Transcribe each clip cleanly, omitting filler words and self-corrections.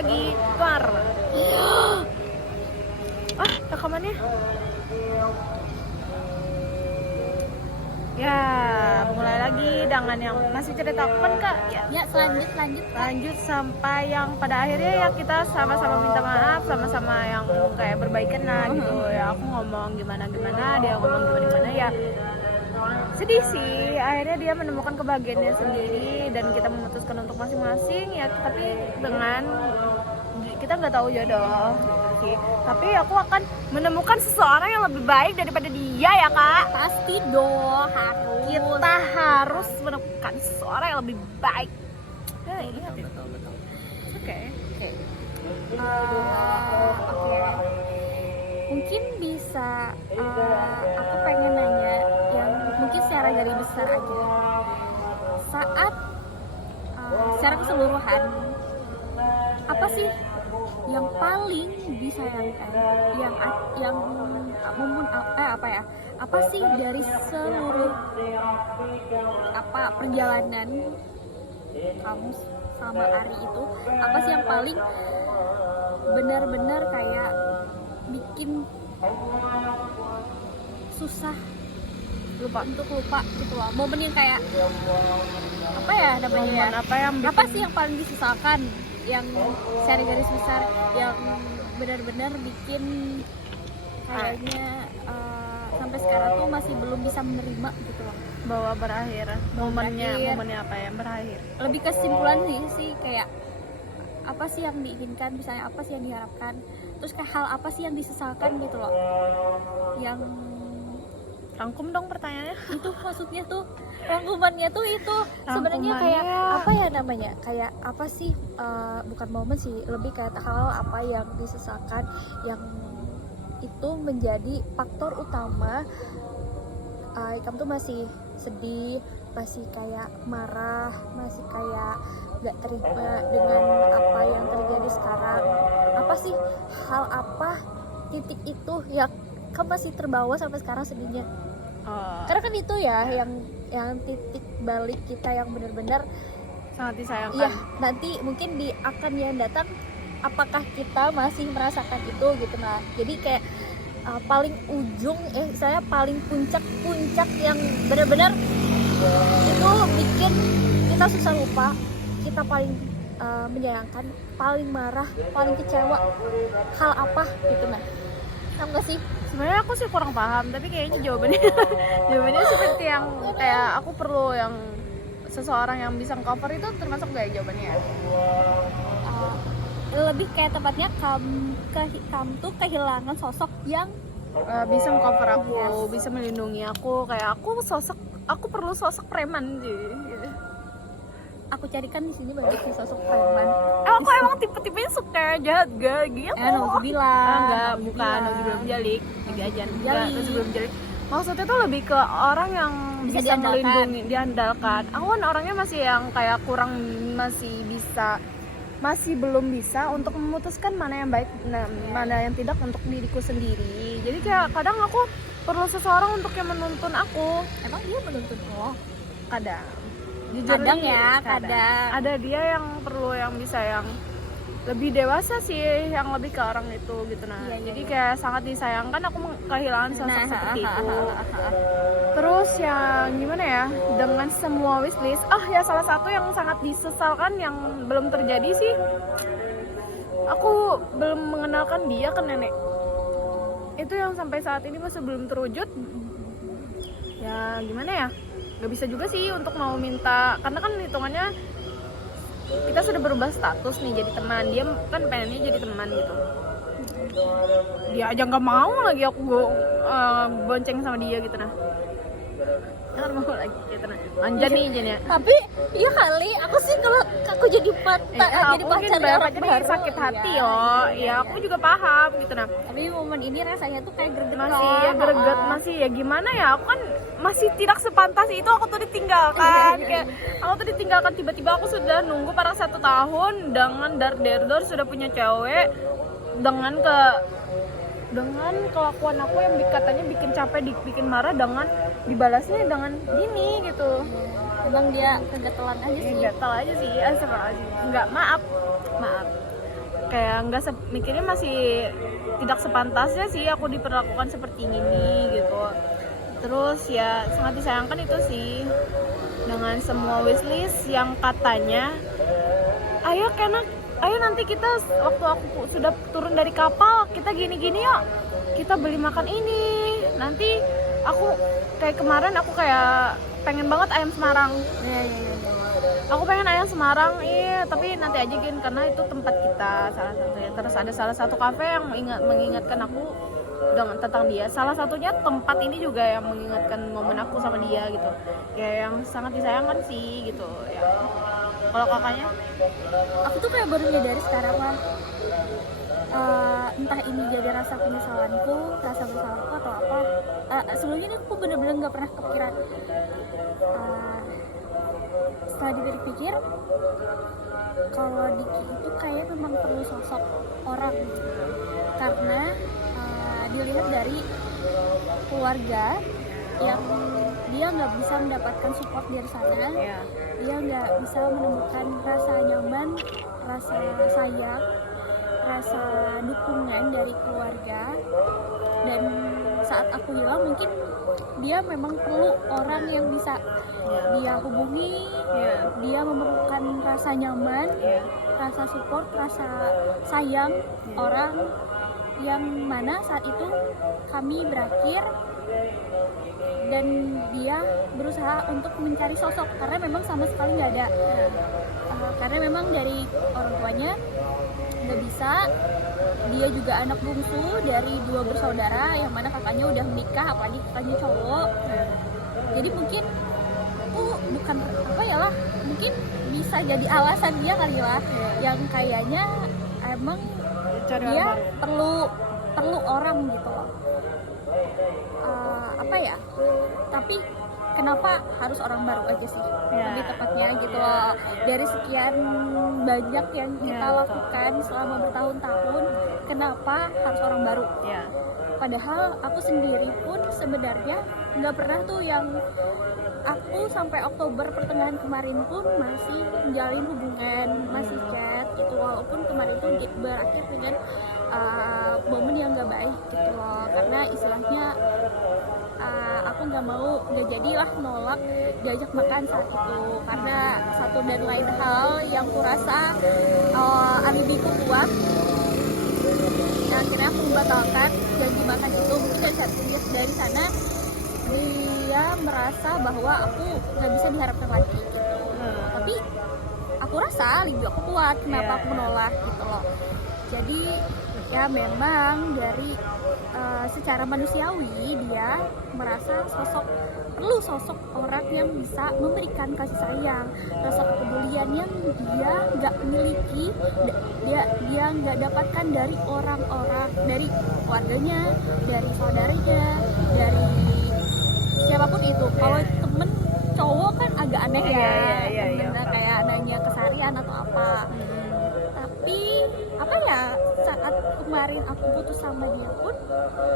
lagi. Keluar. Rekamannya. Ya, mulai lagi dengan yang masih cerita aku kan Kak. Ya, lanjut Sampai yang pada akhirnya ya kita sama-sama minta maaf, sama-sama yang kayak berbaikan lah gitu. Ya aku ngomong gimana, dia ngomong gimana ya. Sedih sih, akhirnya dia menemukan kebahagiaannya sendiri dan kita memutuskan untuk masing-masing ya, tapi dengan kita nggak tahu jodoh gitu sih. Tapi aku akan menemukan seseorang yang lebih baik daripada dia ya Kak. pasti dong, harus. Kita harus menemukan seseorang yang lebih baik. Ya, ini Betul. Oke. Oke. Mungkin bisa aku pengen nanya yang mungkin secara garis besar aja. Saat secara keseluruhan, apa sih yang paling disayangkan, yang apa sih dari seluruh perjalanan kamu sama Ari itu, apa sih yang paling benar-benar kayak bikin susah untuk lupa gitu loh, momen yang kayak apa ya namanya, apa sih yang paling disesalkan, yang secara garis besar yang benar-benar bikin kayaknya sampai sekarang tuh masih belum bisa menerima gitu loh, Bahwa berakhir. Momennya apa yang berakhir? lebih kesimpulan sih kayak apa sih yang diinginkan, misalnya apa sih yang diharapkan, terus kayak hal apa sih yang disesalkan gitu loh, yang Rangkum dong pertanyaannya. itu maksudnya tuh rangkumannya tuh itu sebenarnya kayak apa ya namanya, kayak apa sih, bukan momen sih, lebih kayak hal apa yang disesalkan yang itu menjadi faktor utama kamu tuh masih sedih, masih kayak marah, masih kayak gak terima dengan apa yang terjadi sekarang. Apa sih hal apa titik itu yang kamu masih terbawa sampai sekarang sedihnya? Karena kan itu ya yang titik balik kita yang benar-benar sangat disayangkan. iya, nanti mungkin di akan yang datang apakah kita masih merasakan itu gitu. Nah, jadi kayak paling ujung saya paling puncak yang benar-benar itu bikin kita susah lupa, kita paling menyayangkan, paling marah, paling kecewa, hal apa gitu. Nah, tahu gak sih? Sebenarnya aku sih kurang paham, tapi kayaknya jawabannya seperti yang kayak aku perlu yang seseorang yang bisa cover itu, termasuk gak jawabannya ya? Lebih kayak tepatnya kamu tuh kehilangan sosok yang bisa cover aku, bisa melindungi aku. Kayak aku perlu sosok preman sih. aku carikan di sini banyak sih sosok preman. Aku emang tipe-tipenya suka jahat gak gitu. Nauzubillah. Bukan nauzubillah menjalik. Jajan. Nauzubillah menjalik. Maksudnya tuh lebih ke orang yang bisa melindungi, diandalkan. Aku kan orangnya masih yang kayak kurang, masih belum bisa untuk memutuskan mana yang baik, mana yang tidak untuk diriku sendiri. Jadi kayak kadang aku perlu seseorang untuk yang menuntun aku. Emang dia menuntut lo? Kadang ada dia yang perlu, yang bisa yang lebih dewasa sih, yang lebih ke orang itu gitu. Jadi kayak sangat disayangkan aku kehilangan sosok seperti itu. Terus yang gimana ya, dengan semua wishlist, ya salah satu yang sangat disesalkan yang belum terjadi sih, aku belum mengenalkan dia ke nenek. Itu yang sampai saat ini masih belum terwujud. Ya gimana ya, gak bisa juga sih untuk mau minta, karena kan hitungannya kita sudah berubah status nih jadi teman. Dia kan pengennya jadi teman gitu, dia aja nggak mau lagi aku bonceng sama dia gitu. Nggak mau lagi gitu. Manja nih jadinya. Tapi iya kali, aku sih kalau aku jadi jadi pacar orang baru sakit hati ya aku juga paham gitu. Tapi momen ini rasanya tuh kayak greget, masih ya gimana ya, aku kan masih tidak sepantas itu aku tuh ditinggalkan. Kayak aku tuh ditinggalkan, tiba-tiba aku sudah nunggu pada 1 tahun dengan dar sudah punya cewek, dengan kelakuan aku yang katanya bikin capek, bikin marah, dengan dibalasnya dengan gini gitu. Emang dia kegatelan aja sih. Gatel aja sih, astagfirullahaladzim. Enggak, maaf. kayak mikirnya masih tidak sepantasnya sih aku diperlakukan seperti ini gitu. Terus ya sangat disayangkan itu sih, dengan semua wishlist yang katanya ayo nanti kita waktu aku sudah turun dari kapal kita gini-gini yuk, kita beli makan ini, nanti aku kayak kemarin aku kayak pengen banget ayam Semarang. Aku pengen ayam Semarang, tapi nanti aja Gin, karena itu tempat kita salah satunya. Terus ada salah satu kafe yang mengingatkan aku tentang dia. Salah satunya tempat ini juga yang mengingatkan momen aku sama dia gitu. Ya yang sangat disayangkan sih gitu ya. Kalau kakaknya? Aku tuh kayak baru nyadari sekarang lah. Entah ini jadi rasa penyesalanku, rasa bersalahku atau apa. Sebelumnya ini aku bener-bener nggak pernah kepikiran. Setelah dipikir-pikir, kalau Diki itu kayak memang perlu sosok orang, karena dilihat dari keluarga yang dia nggak bisa mendapatkan support dari sana, dia nggak bisa menemukan rasa nyaman, rasa sayang, rasa dukungan dari keluarga. Dan saat aku hilang mungkin dia memang perlu orang yang bisa dia hubungi, dia memerlukan rasa nyaman, rasa support, rasa sayang orang yang mana saat itu kami berakhir, dan dia berusaha untuk mencari sosok karena memang sama sekali nggak ada. Karena memang dari orang tuanya nggak bisa, dia juga anak bungsu dari 2 bersaudara yang mana kakaknya udah menikah, apalagi kakaknya cowok. Jadi mungkin aku bukan mungkin bisa jadi alasan dia kali lah, yang kayaknya emang dia perlu orang gitu loh. Tapi kenapa harus orang baru aja sih, lebih tepatnya gitu loh. Dari sekian banyak yang kita lakukan selama bertahun-tahun, kenapa harus orang baru? Padahal aku sendiri pun sebenarnya nggak pernah tuh yang aku sampai Oktober pertengahan kemarin pun masih menjalin hubungan, masih chat gitu, walaupun kemarin tuh berakhir dengan momen yang nggak baik gitu loh. Karena istilahnya aku nggak jadilah nolak diajak makan saat itu, karena satu dan lain hal yang kurasa alibiku kuat. Nah, akhirnya aku membatalkan janji makan itu. Mungkin dari sana dia merasa bahwa aku nggak bisa diharapkan lagi gitu. Tapi aku rasa alibi aku kuat, kenapa aku menolak gitu loh. Jadi ya memang dari secara manusiawi dia merasa perlu sosok orang yang bisa memberikan kasih sayang, rasa kepedulian yang dia nggak miliki, dia nggak dapatkan dari orang-orang, dari keluarganya, dari saudaranya, dari siapapun itu. Kalau temen cowok kan agak aneh kayak nanya keseharian atau apa. Tapi saat kemarin aku putus sama dia pun,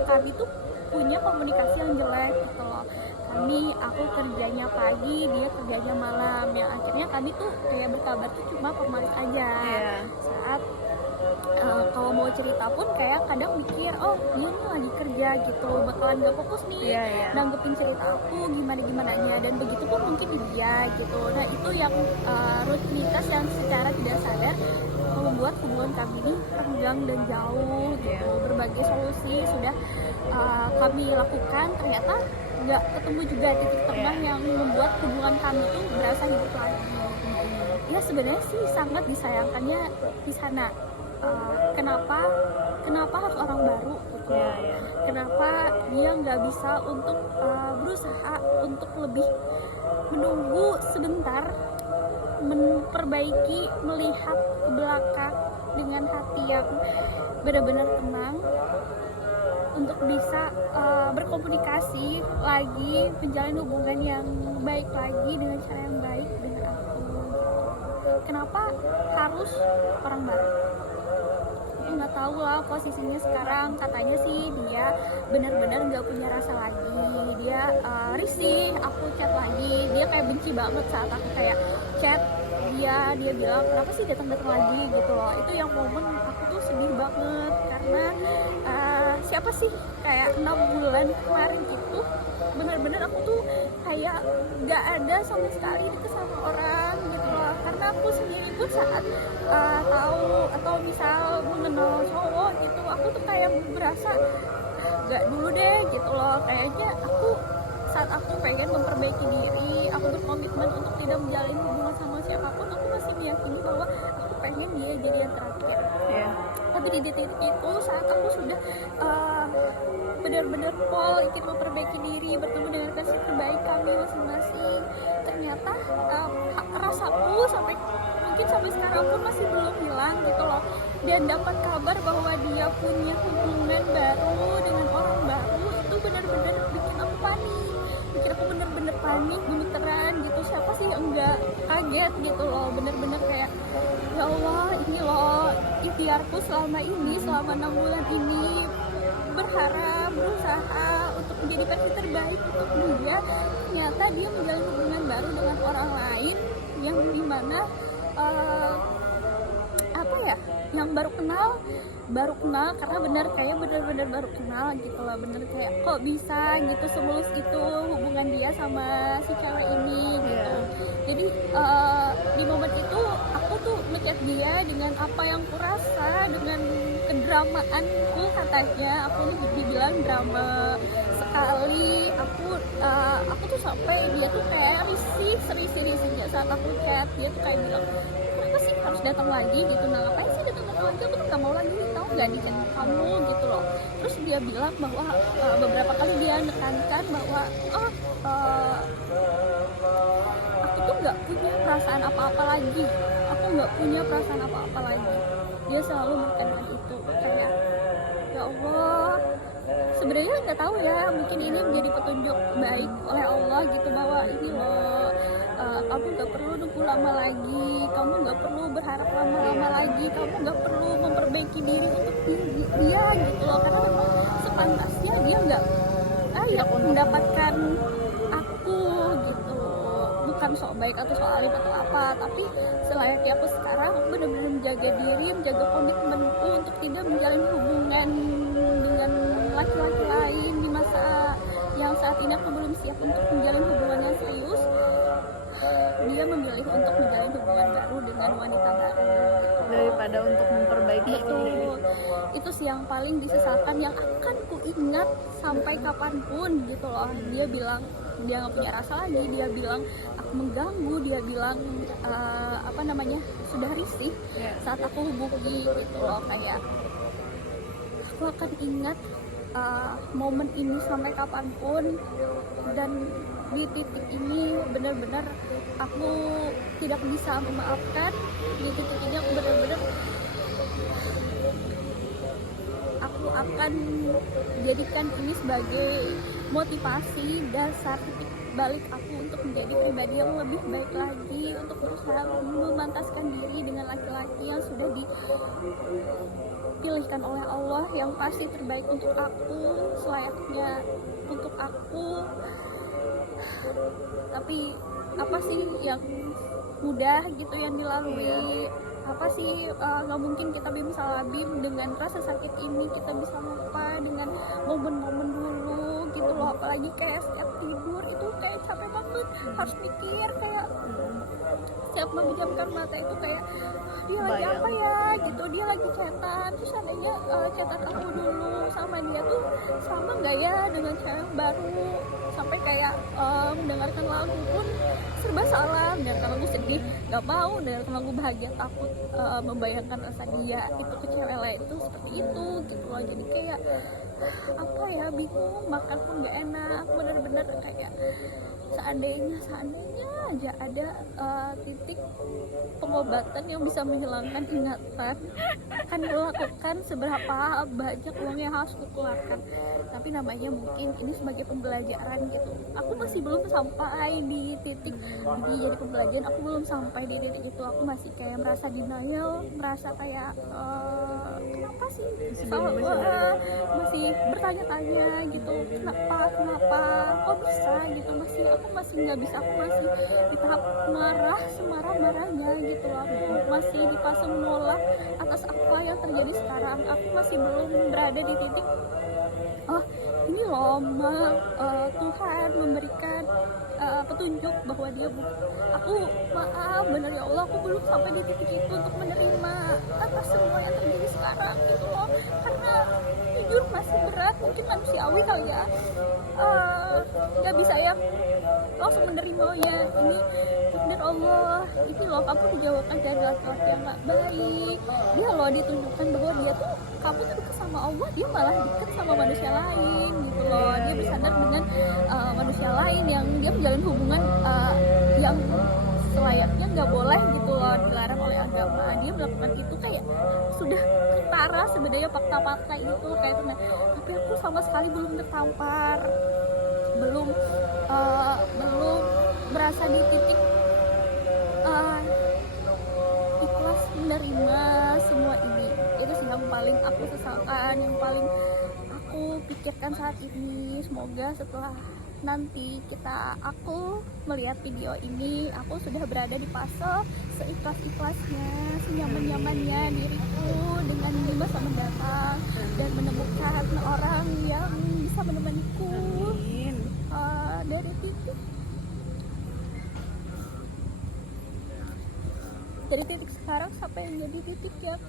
kami tuh punya komunikasi yang jelek gitu loh. Aku kerjanya pagi, dia kerjanya malam, yang akhirnya kami tuh kayak berkabar tuh cuma formalis aja. Saat kalau mau cerita pun kayak kadang mikir, oh dia nih lagi kerja gitu, bakalan gak fokus nih nanggepin cerita aku gimana-gimananya, dan begitu pun mungkin dia gitu. Nah itu yang rutinitas yang secara tidak sadar membuat hubungan kami ini renggang dan jauh gitu. Berbagai solusi sudah kami lakukan, ternyata nggak ketemu juga titik tengah yang membuat hubungan kami itu berasa hidup lagi. Ya sebenarnya sih sangat disayangkannya di sana. Kenapa harus orang baru gitu? Kenapa dia nggak bisa untuk berusaha untuk lebih menunggu sebentar, memperbaiki, melihat ke belakang dengan hati yang benar-benar tenang, untuk bisa berkomunikasi lagi, menjalin hubungan yang baik lagi dengan cara yang baik dengan aku. Kenapa harus orang baru? Aku nggak tahu lah posisinya sekarang. Katanya sih dia benar-benar nggak punya rasa lagi. Dia risih, aku chat lagi, dia kayak benci banget saat aku kayak chat dia bilang kenapa sih datang-datang lagi gitu loh. Itu yang momen aku tuh sedih banget karena siapa sih kayak 6 bulan kemarin itu bener-bener aku tuh kayak gak ada sama sekali deket sama orang gitu loh, karena aku sendiri pun saat tahu atau misal mengenal cowok gitu aku tuh kayak berasa gak dulu deh gitu loh, kayaknya aku saat aku pengen memperbaiki diri, aku berkomitmen untuk tidak menjalin hubungan sama siapapun, aku masih meyakini bahwa aku pengen dia jadi yang terakhir. Tapi di titik itu saat aku sudah benar-benar ingin memperbaiki diri, bertemu dengan versi terbaik kami masing-masing, ternyata rasaku mungkin sampai sekarang pun masih belum hilang gitu loh. Dan dapat kabar bahwa dia punya hubungan baru dengan orang baru, itu benar-benar bikin aku bener-bener panik, gemeteran gitu. Siapa sih yang enggak kaget gitu loh, bener-bener kayak ya Allah, ini loh ikhtiarku selama 6 bulan ini, berharap, berusaha untuk menjadi versi terbaik untuk dia, ternyata dia menjalin hubungan baru dengan orang lain yang dimana apa ya, yang baru kenal karena bener-bener baru kenal gitu loh, bener kayak kok bisa gitu semulus itu hubungan dia sama si cewek ini gitu. Jadi di momen itu aku tuh ngechat dia dengan apa yang kurasa, dengan kedramaanku, katanya aku ini dibilang drama sekali. Aku tuh sampai dia tuh kayak risihnya saat aku chat. Dia tuh kayak bilang kenapa sih harus datang lagi gitu, nah ngapain sih datang lagi, aku tuh gak mau lagi tahu gak di channel kamu gitu loh. Terus dia bilang bahwa beberapa kali dia menekankan bahwa aku tuh gak punya perasaan apa-apa lagi, dia selalu menekankan itu. Kayak ya Allah, sebenarnya nggak tahu ya, mungkin ini menjadi petunjuk baik oleh Allah gitu, bahwa ini loh kamu nggak perlu nunggu lama lagi, kamu nggak perlu berharap lama-lama lagi, kamu nggak perlu memperbaiki diri untuk dia gitu loh, karena memang sepantasnya dia nggak mendapatkan aku gitu. Bukan sok baik atau sok alim atau apa, tapi selayaknya aku sekarang benar-benar menjaga diri, menjaga komitmenku untuk tidak menjalin hubungan dengan laki-laki lain di masa yang saat ini aku belum siap untuk menjalin hubungan yang serius. Dia memilih untuk menjalin hubungan baru dengan wanita baru daripada untuk memperbaiki itu sih yang paling disesalkan, yang akan ku ingat sampai kapanpun gitu loh. Dia bilang dia nggak punya rasa lagi, dia bilang aku mengganggu, dia bilang sudah risih saat aku hubungi gitu loh. Kayak aku akan ingat momen ini sampai kapanpun, dan di titik ini benar-benar aku tidak bisa memaafkan. Di titik ini aku benar-benar aku akan jadikan ini sebagai motivasi, dasar titik balik aku untuk menjadi pribadi yang lebih baik lagi, untuk berusaha memantaskan diri dengan laki-laki yang sudah dipilihkan oleh Allah, yang pasti terbaik untuk aku, selayaknya untuk aku. Tapi apa sih yang mudah gitu yang dilalui? Apa sih nggak mungkin kita bim dengan rasa sakit ini kita bisa lupa dengan momen-momen dulu gitu loh. Apalagi kayak setiap tidur itu kayak capek banget, harus mikir kayak setiap memejamkan mata itu kayak dia lagi apa ya gitu, dia lagi chatan, terus seandainya chatan aku dulu sama dia tuh sama nggak ya dengan cewek baru, sampai kayak mendengarkan lagu pun serba salah, mendengarkan lagu sedih nggak mau, mendengarkan lagu bahagia takut membayangkan rasa dia itu ke cewek lain itu seperti itu gitu loh. Jadi kayak apa ya, bingung, makan pun nggak enak, bener-bener kayak seandainya aja ada titik pengobatan yang bisa menghilangkan ingatan, kan melakukan seberapa banyak uang yang harus kukeluarkan. Tapi namanya mungkin ini sebagai pembelajaran gitu. Aku masih belum sampai di titik ini jadi pembelajaran, aku belum sampai di titik itu. Aku masih kayak merasa denial, merasa kayak kenapa sih masih bertanya-tanya gitu, kenapa kok bisa gitu, masih aku masih nggak bisa, aku masih di tahap marah, semarah-marahnya gitu loh. Aku masih di fase menolak atas apa yang terjadi sekarang. Aku masih belum berada di titik oh ini loh Tuhan memberikan petunjuk bahwa dia aku maaf bener ya Allah, aku belum sampai di titik itu untuk menerima atas semua yang terjadi sekarang gitu loh, karena jujur masih berat, mungkin manusiawi kali ya, nggak bisa ya langsung menerimanya. Ini takdir Allah, ini loh kamu dijauhkan dari laki-laki yang nggak baik, dia loh ditunjukkan bahwa dia tuh, kamu tuh deket sama Allah, dia malah deket sama manusia lain gitu loh. Dia bersandar dengan manusia lain yang dia menjalin hubungan yang selayaknya nggak boleh gitu loh, dilarang oleh agama. Dia melakukan itu kayak sudah ketara sebenarnya fakta-fakta itu kayak itu. Tapi aku sama sekali belum tertampar, belum berasa di titik ikhlas menerima semua ini. Itu sih yang paling aku sesalkan, yang paling aku pikirkan saat ini. Semoga setelah nanti aku melihat video ini, aku sudah berada di fase seikhlas-ikhlasnya, senyaman-nyamannya diriku dengan di masa mendatang, dan menemukan orang yang bisa menemaniku dari titik sekarang sampai menjadi titik yang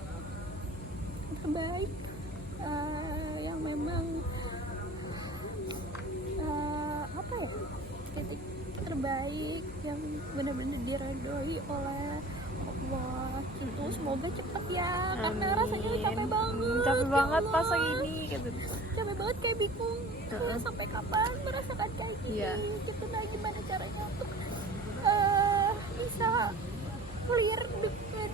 terbaik, yang memang apa ya, titik terbaik yang benar-benar diridhoi oleh Allah itu. Semoga cepet ya. Amin. Karena rasanya capek banget pas lagi ini gitu. Capek banget, kayak bingung sampai kapan merasakan kayak gini gitu. Nah gimana caranya untuk bisa clear dengan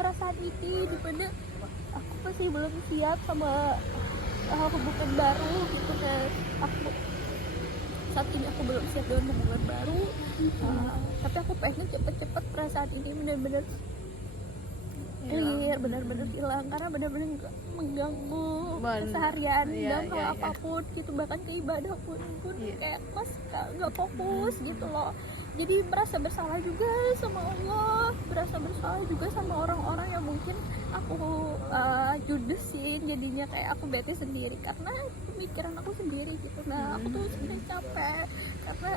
perasaan ini, dimana aku masih belum siap sama hubungan baru gitu kan. Aku saat ini aku belum siap dengan hubungan baru, tapi aku pengen cepet-cepet perasaan ini benar-benar clear, benar-benar hilang, karena benar-benar mengganggu keseharian dalam hal apapun gitu, bahkan ke ibadah pun kayak mas nggak fokus gitu loh. Jadi merasa bersalah juga sama Allah, berasa bersalah juga sama orang-orang yang mungkin aku judesin, jadinya kayak aku bete sendiri karena pemikiran aku sendiri gitu. Nah aku tuh sebenarnya capek karena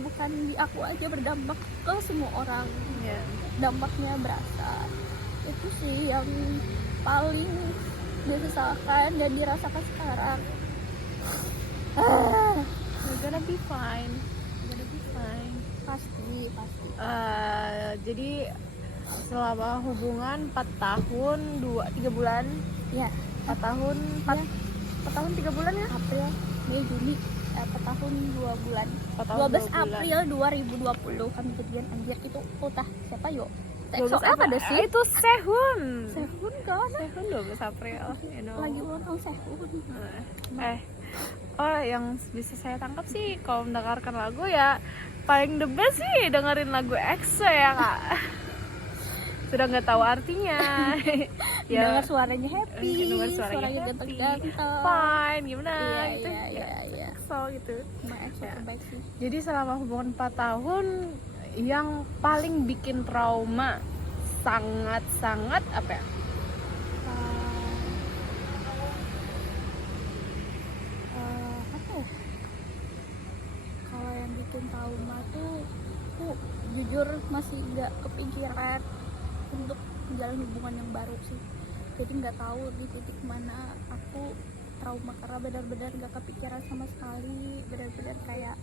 bukan di aku aja, berdampak ke semua orang, dampaknya berasa. Itu sih yang paling disesalkan dan dirasakan sekarang. You're gonna be fine. Pasti. Jadi selama hubungan 4 tahun 3 bulan ya, 4 tahun 4 tahun 3 bulan ya, April, Mei, Juni, 4 tahun 2 bulan, 12 12 April 2020 kami jadian. Anjir, itu utah siapa yo? 12 apa ada sih? Itu Sehun kan? Sehun 12 April, you know. Lagi ulang tahun Sehun. Yang bisa saya tangkap sih kalau mendengarkan lagu ya paling the best sih dengerin lagu EXO ya kak. Sudah nggak tahu artinya. Ya, dengar suaranya happy, dengar suaranya ganteng-ganteng, fine gimana gitu. Iya. EXO gitu. EXO terbaik sih. Jadi selama hubungan 4 tahun yang paling bikin trauma sangat apa ya? Kalau yang bikin trauma tuh aku jujur masih nggak kepikiran untuk menjalin hubungan yang baru sih. Jadi nggak tahu di titik mana aku trauma, karena benar-benar nggak kepikiran sama sekali, benar-benar kayak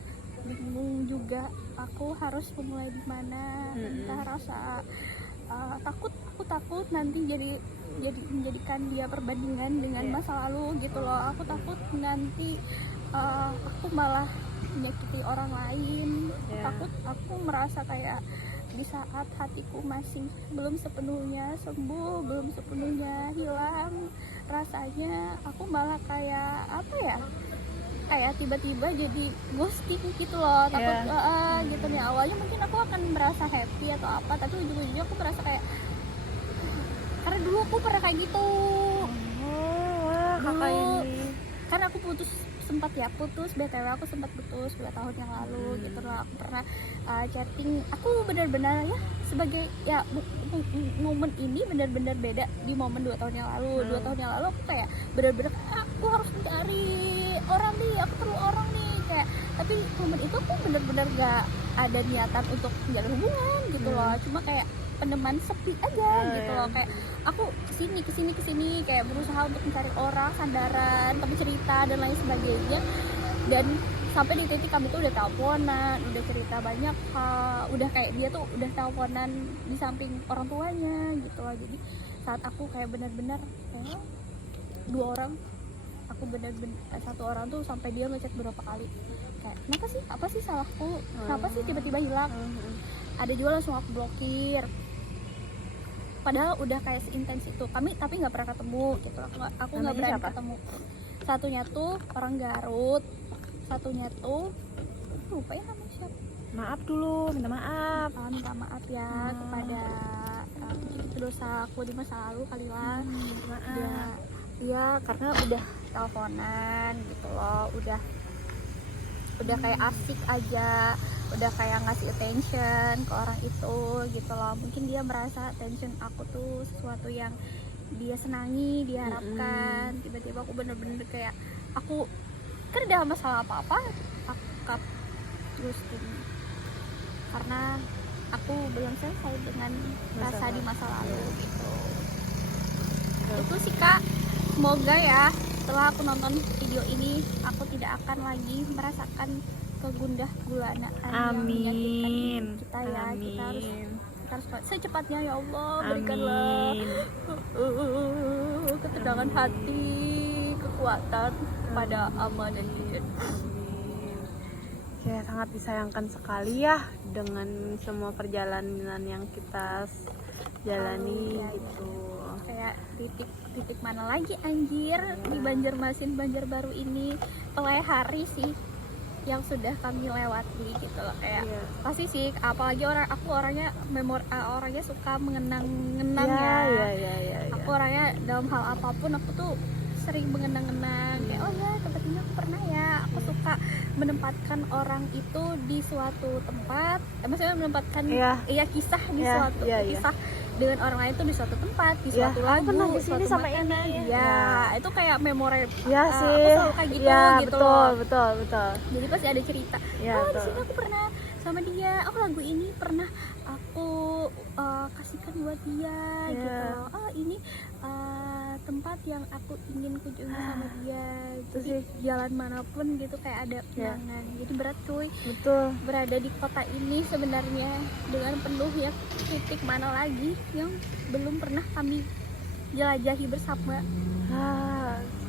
bingung juga aku harus memulai di mana. Entah rasa aku takut nanti jadi menjadikan dia perbandingan dengan masa lalu gitu loh. Aku takut nanti aku malah menyakiti orang lain. Takut aku merasa kayak di saat hatiku masih belum sepenuhnya sembuh, belum sepenuhnya hilang rasanya, aku malah kayak apa ya, kayak tiba-tiba jadi ghosting gitu loh. Takut gitu nih. Awalnya mungkin aku akan merasa happy atau apa, tapi ujung-ujungnya aku merasa kayak, karena dulu aku pernah kayak gitu. Kakak ini Karena aku putus sempat ya putus, BTW aku sempat putus 2 tahun yang lalu gitu loh. Aku pernah chatting, aku benar-benar ya sebagai ya momen ini benar-benar beda di momen 2 tahun yang lalu. 2 tahun yang lalu aku kayak benar-benar aku harus mencari orang nih, aku perlu orang nih kayak, tapi momen itu aku benar-benar gak ada niatan untuk menjalin hubungan gitu loh, cuma kayak peneman sepi aja gitu loh, kayak aku kesini kayak berusaha untuk mencari orang, sandaran, teman cerita dan lain sebagainya. Dan sampai di titik kami tuh udah teleponan, udah cerita banyak hal, udah kayak dia tuh udah teleponan di samping orang tuanya gitu loh. Jadi saat aku kayak benar-benar kayak 2 orang, aku benar-benar satu orang tuh sampai dia ngechat berapa kali kayak kenapa sih, apa sih salahku, kenapa sih tiba-tiba hilang. Ada juga langsung aku blokir, padahal udah kayak seintens itu kami, tapi nggak pernah ketemu gitu. Aku nggak berani siapa? ketemu. Satunya tuh orang Garut, satunya tuh lupa ya namanya siapa. Maaf dulu, minta maaf. Minta maaf ya kepada dosa aku di masa lalu kali lah. Maaf. Ya karena udah teleponan gitu loh, udah kayak asik aja, udah kayak ngasih attention ke orang itu gitu loh. Mungkin dia merasa attention aku tuh sesuatu yang dia senangi, diharapkan. Tiba-tiba aku bener-bener kayak, aku kan ada masalah apa-apa aku cut terus ini karena aku belum selesai dengan rasa di masa lalu gitu. Itu sih Kak, semoga ya setelah aku nonton video ini aku tidak akan lagi merasakan kegundah gulanaan yang menyakitkan kita ya. Kita harus secepatnya ya Allah, berikanlah ketenangan hati, kekuatan pada Ama dan Yuyun. Kayak sangat disayangkan sekali ya dengan semua perjalanan yang kita jalani gitu. Kayak titik mana lagi anjir di Banjarmasin, Banjarbaru ini, pelai hari sih yang sudah kami lewati gitu loh. Kayak pasti sih, apalagi aku orangnya orangnya suka mengenang-ngenang ya. Aku orangnya dalam hal apapun aku tuh sering mengenang-enang kayak oh ya tempat ini aku pernah ya. Aku suka menempatkan orang itu di suatu tempat, maksudnya menempatkan kisah di suatu kisah dengan orang lain tuh di suatu tempat, di suatu lagu, pernah di sini suatu sama makanan. ini. Itu kayak memori. Iya sih. Aku selalu kayak gitu gitu loh. Betul. Jadi pasti ada cerita. Di sini aku pernah sama dia. Oh lagu ini pernah aku kasihkan buat dia gitu. Oh ini tempat yang aku ingin kunjungi sama dia. Jadi jalan manapun gitu kayak ada kenangan. Jadi berat cuy. Betul. Berada di kota ini sebenarnya dengan penuh ya, titik mana lagi yang belum pernah kami jelajahi bersama.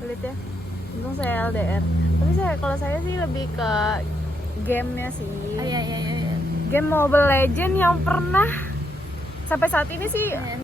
Sulit ya. Untung saya LDR. Tapi kalau saya sih lebih ke gamenya sih. Iya. Game Mobile Legends yang pernah sampai saat ini sih